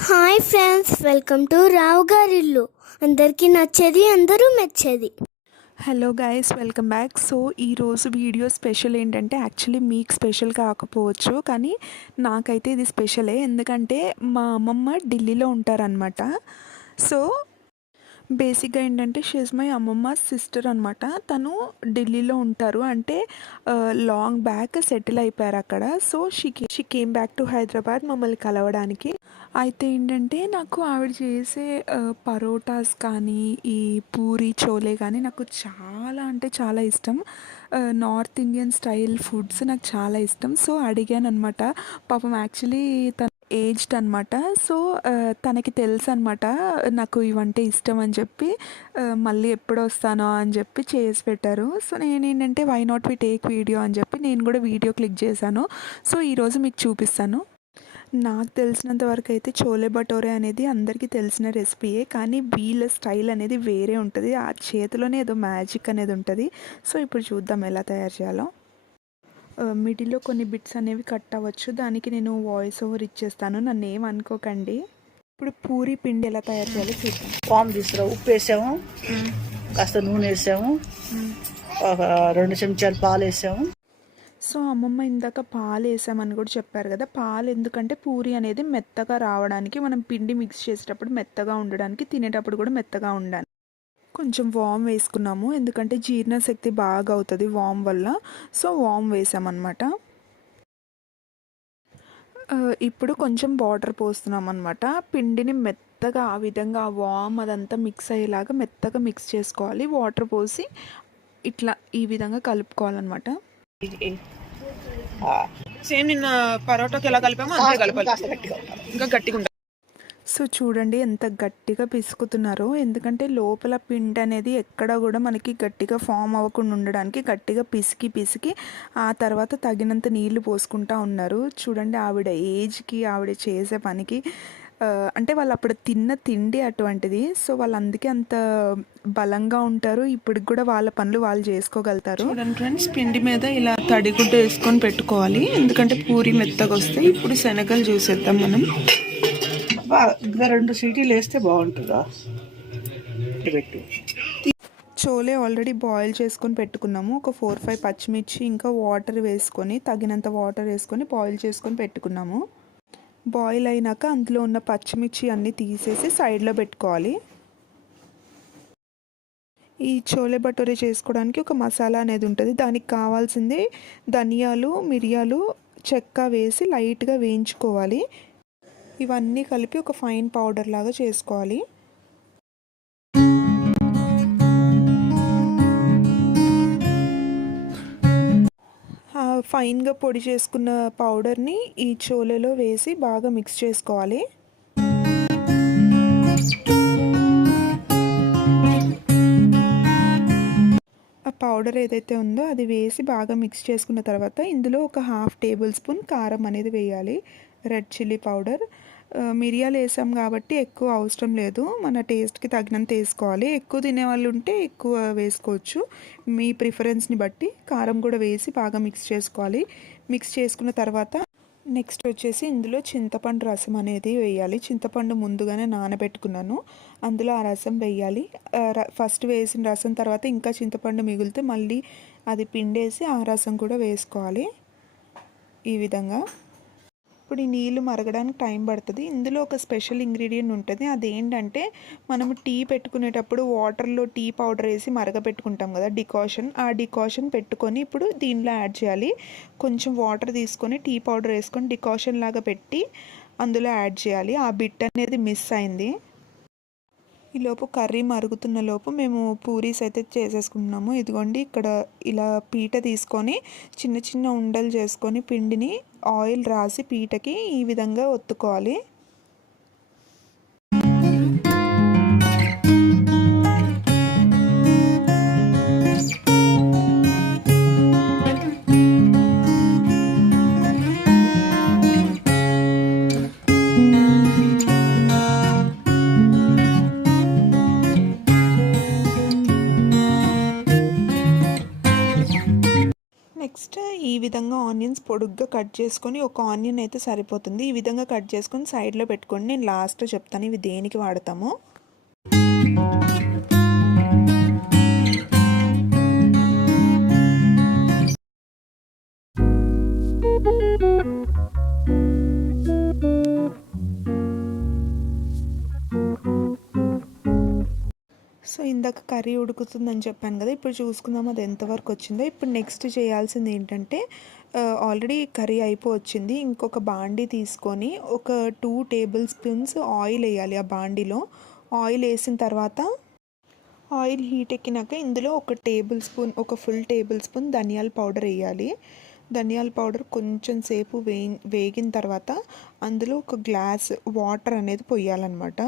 Hi friends, welcome to Rao గారిల్లు. అందరికీ నచ్చేది, అందరూ మెచ్చేది. Hello guys, welcome back. So ఈరోజు వీడియో స్పెషల్ ఏంటంటే, యాక్చువల్లీ మీకు స్పెషల్ కాకపోవచ్చు, కానీ నాకైతే ఇది స్పెషలే. ఎందుకంటే మా అమ్మమ్మ ఢిల్లీలో ఉంటారనమాట. సో బేసిక్గా ఏంటంటే షీజ్ మై అమ్మమ్మ సిస్టర్ అనమాట. తను ఢిల్లీలో ఉంటారు, అంటే లాంగ్ బ్యాక్ సెటిల్ అయిపోయారు అక్కడ. So she came back to Hyderabad మమ్మల్ని కలవడానికి. అయితే ఏంటంటే నాకు ఆవిడ చేసే పరోటాస్ కానీ, ఈ పూరి చోలే కానీ నాకు చాలా అంటే చాలా ఇష్టం. నార్త్ ఇండియన్ స్టైల్ ఫుడ్స్ నాకు చాలా ఇష్టం. సో అడిగాను అనమాట. పాపం యాక్చువల్లీ తను ఏజ్డ్ అనమాట. సో తనకి తెలుసు అనమాట నాకు ఇవంటే ఇష్టం అని చెప్పి. మళ్ళీ ఎప్పుడు వస్తానో అని చెప్పి చేసి పెట్టారు. సో నేనేంటంటే why not we take video అని చెప్పి నేను కూడా వీడియో క్లిక్ చేశాను. సో ఈరోజు మీకు చూపిస్తాను. నాకు తెలిసినంత వరకు అయితే చోలే భటోరే అనేది అందరికీ తెలిసిన రెసిపీయే, కానీ వీళ్ళ స్టైల్ అనేది వేరే ఉంటుంది. ఆ చేతిలోనే ఏదో మ్యాజిక్ అనేది ఉంటుంది. సో ఇప్పుడు చూద్దాం ఎలా తయారు చేయాలో. మిడిల్లో కొన్ని బిట్స్ అనేవి కట్ అవ్వచ్చు, దానికి నేను వాయిస్ ఓవర్ ఇచ్చేస్తాను, నన్ను ఏం అనుకోకండి. ఇప్పుడు పూరి పిండి ఎలా తయారు చేయాలో చూద్దాం. ఫామ్ తీసుకురా, ఉప్పు వేసాము, కాస్త నూనె వేసాము, ఒక 2 చెంచాలు పాలు వేసాము. సో అమ్మమ్మ ఇందాక పాలు వేసామని కూడా చెప్పారు కదా. పాలు ఎందుకంటే పూరి అనేది మెత్తగా రావడానికి, మనం పిండి మిక్స్ చేసేటప్పుడు మెత్తగా ఉండడానికి, తినేటప్పుడు కూడా మెత్తగా ఉండాలి. కొంచెం వామ్ వేసుకున్నాము, ఎందుకంటే జీర్ణశక్తి బాగా అవుతుంది వామ్ వల్ల. సో వామ్ వేసామన్నమాట. ఇప్పుడు కొంచెం వాటర్ పోస్తున్నాం అనమాట. పిండిని మెత్తగా ఆ విధంగా ఆ వామ్ అదంతా మిక్స్ అయ్యేలాగా మెత్తగా మిక్స్ చేసుకోవాలి. వాటర్ పోసి ఇట్లా ఈ విధంగా కలుపుకోవాలన్నమాట. సేమ్ నిన్న పరోటాకి ఎలా కలిపామో అంతే కలపాలి, ఇంకా గట్టిగా ఉండాలి. సో చూడండి ఎంత గట్టిగా పిసుకుతున్నారో, ఎందుకంటే లోపల పిండి అనేది ఎక్కడ కూడా మనకి గట్టిగా ఫామ్ అవ్వకుండా ఉండడానికి గట్టిగా పిసికి ఆ తర్వాత తగినంత నీళ్లు పోసుకుంటా ఉన్నారు. చూడండి ఆవిడ ఏజ్కి, ఆవిడ చేసే పనికి, అంటే వాళ్ళు అప్పుడు తిన్న తిండి అటువంటిది. సో వాళ్ళు అందుకే అంత బలంగా ఉంటారు. ఇప్పటికి కూడా వాళ్ళ పనులు వాళ్ళు చేసుకోగలుగుతారు. చూడండి ఫ్రెండ్స్, పిండి మీద ఇలా తడిగుడ్డ వేసుకొని పెట్టుకోవాలి, ఎందుకంటే పూరి మెత్తగా వస్తాయి. ఇప్పుడు శనగలు చూసేద్దాం మనం. ఇంకా 2 సీటీలు వేస్తే బాగుంటుందా. చోలే ఆల్రెడీ బాయిల్ చేసుకొని పెట్టుకున్నాము. ఒక 4-5 పచ్చిమిర్చి, ఇంకా వాటర్ వేసుకొని, తగినంత వాటర్ వేసుకొని బాయిల్ చేసుకొని పెట్టుకున్నాము. బాయిల్ అయినాక అందులో ఉన్న పచ్చిమిర్చి అన్నీ తీసేసి సైడ్లో పెట్టుకోవాలి. ఈ చోలే భటోరే చేసుకోవడానికి ఒక మసాలా అనేది ఉంటుంది. దానికి కావాల్సింది ధనియాలు, మిరియాలు, చెక్క వేసి లైట్గా వేయించుకోవాలి. ఇవన్నీ కలిపి ఒక ఫైన్ పౌడర్ లాగా చేసుకోవాలి. ఫైన్గా పొడి చేసుకున్న పౌడర్ని ఈ చోలేలో వేసి బాగా మిక్స్ చేసుకోవాలి. ఆ పౌడర్ ఏదైతే ఉందో అది వేసి బాగా మిక్స్ చేసుకున్న తర్వాత ఇందులో ఒక 1/2 టేబుల్ స్పూన్ కారం అనేది వేయాలి, రెడ్ చిల్లీ పౌడర్. మిరియాలు వేసాం కాబట్టి ఎక్కువ అవసరం లేదు, మన టేస్ట్కి తగినంత వేసుకోవాలి. ఎక్కువ తినేవాళ్ళు ఉంటే ఎక్కువ వేసుకోవచ్చు, మీ ప్రిఫరెన్స్ని బట్టి. కారం కూడా వేసి బాగా మిక్స్ చేసుకోవాలి. మిక్స్ చేసుకున్న తర్వాత నెక్స్ట్ వచ్చేసి ఇందులో చింతపండు రసం అనేది వేయాలి. చింతపండు ముందుగానే నానబెట్టుకున్నాను, అందులో ఆ రసం వేయాలి. ఫస్ట్ వేసిన రసం తర్వాత ఇంకా చింతపండు మిగిలితే మళ్ళీ అది పిండేసి ఆ రసం కూడా వేసుకోవాలి. ఈ విధంగా ఇప్పుడు ఈ నీళ్ళు మరగడానికి టైం పడుతుంది. ఇందులో ఒక స్పెషల్ ఇంగ్రీడియంట్ ఉంటుంది, అదేంటంటే మనము టీ పెట్టుకునేటప్పుడు వాటర్లో టీ పౌడర్ వేసి మరగపెట్టుకుంటాం కదా, డికాషన్. ఆ డికాషన్ పెట్టుకొని ఇప్పుడు దీనిలో యాడ్ చేయాలి. కొంచెం వాటర్ తీసుకొని టీ పౌడర్ వేసుకొని డికాషన్ లాగా పెట్టి అందులో యాడ్ చేయాలి. ఆ బిట్ అనేది మిస్ అయింది. ఈలోపు కర్రీ మరుగుతున్న లోపు మేము పూరీస్ అయితే చేసేసుకుంటున్నాము. ఇదిగోండి, ఇక్కడ ఇలా పీట తీసుకొని చిన్న చిన్న ఉండలు చేసుకొని పిండిని ఆయిల్ రాసి పీటకి ఈ విధంగా ఒత్తుకోవాలి. నెక్స్ట్ ఈ ఈ విధంగా ఆనియన్స్ పొడుగ్గా కట్ చేసుకొని, ఒక ఆనియన్ అయితే సరిపోతుంది. ఈ విధంగా కట్ చేసుకొని సైడ్లో పెట్టుకోండి. నేను లాస్ట్లో చెప్తాను ఇవి దేనికి వాడతామో. సో ఇందాక కర్రీ ఉడుకుతుందని చెప్పాను కదా, ఇప్పుడు చూసుకుందాం అది ఎంతవరకు వచ్చిందో. ఇప్పుడు నెక్స్ట్ చేయాల్సింది ఏంటంటే, ఆల్రెడీ కర్రీ అయిపోవచ్చింది. ఇంకొక బాండీ తీసుకొని ఒక 2 టేబుల్ స్పూన్స్ ఆయిల్ వేయాలి. ఆ బాండీలో ఆయిల్ వేసిన తర్వాత, ఆయిల్ హీట్ ఎక్కినాక ఇందులో ఒక ఫుల్ టేబుల్ స్పూన్ ధనియాల పౌడర్ వేయాలి. ధనియాల పౌడర్ కొంచెం సేపు వేగిన తర్వాత అందులో ఒక గ్లాస్ వాటర్ అనేది పోయాలన్నమాట.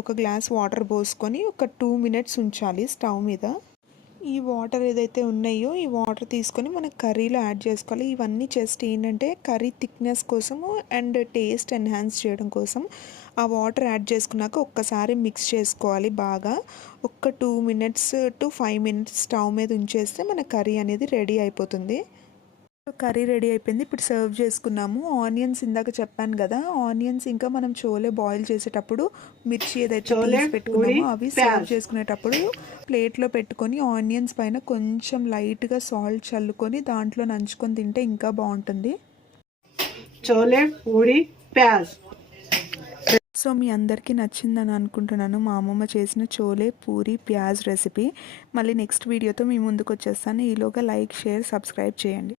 ఒక గ్లాస్ వాటర్ పోసుకొని ఒక 2 మినిట్స్ ఉంచాలి స్టవ్ మీద. ఈ వాటర్ ఏదైతే ఉన్నాయో ఈ వాటర్ తీసుకొని మనం కర్రీలో యాడ్ చేసుకోవాలి. ఇవన్నీ జస్ట్ ఏంటంటే కర్రీ థిక్నెస్ కోసము అండ్ టేస్ట్ ఎన్హాన్స్ చేయడం కోసం. ఆ వాటర్ యాడ్ చేసుకున్నాక ఒక్కసారి మిక్స్ చేసుకోవాలి బాగా. ఒక 2 మినిట్స్ టు 5 మినిట్స్ స్టవ్ మీద ఉంచేస్తే మన కర్రీ అనేది రెడీ అయిపోతుంది. కర్రీ రెడీ అయిపోయింది. ఇప్పుడు సర్వ్ చేసుకున్నాము. ఆనియన్స్ ఇందాక చెప్పాను కదా, ఆనియన్స్ ఇంకా మనం చోలే బాయిల్ చేసేటప్పుడు మిర్చి ఏదైతే తీసి పెట్టుకున్నామో అవి సర్వ్ చేసుకునేటప్పుడు ప్లేట్లో పెట్టుకొని ఆనియన్స్ పైన కొంచెం లైట్గా సాల్ట్ చల్లుకొని దాంట్లో నంచుకొని తింటే ఇంకా బాగుంటుంది. చోలే పూరి ప్యాజ్. సో మీ అందరికీ నచ్చిందని అనుకుంటున్నాను మా అమ్మమ్మ చేసిన చోలే పూరి ప్యాజ్ రెసిపీ. మళ్ళీ నెక్స్ట్ వీడియోతో మీ ముందుకు వచ్చేస్తాను. ఈలోగా లైక్, షేర్, సబ్స్క్రైబ్ చేయండి.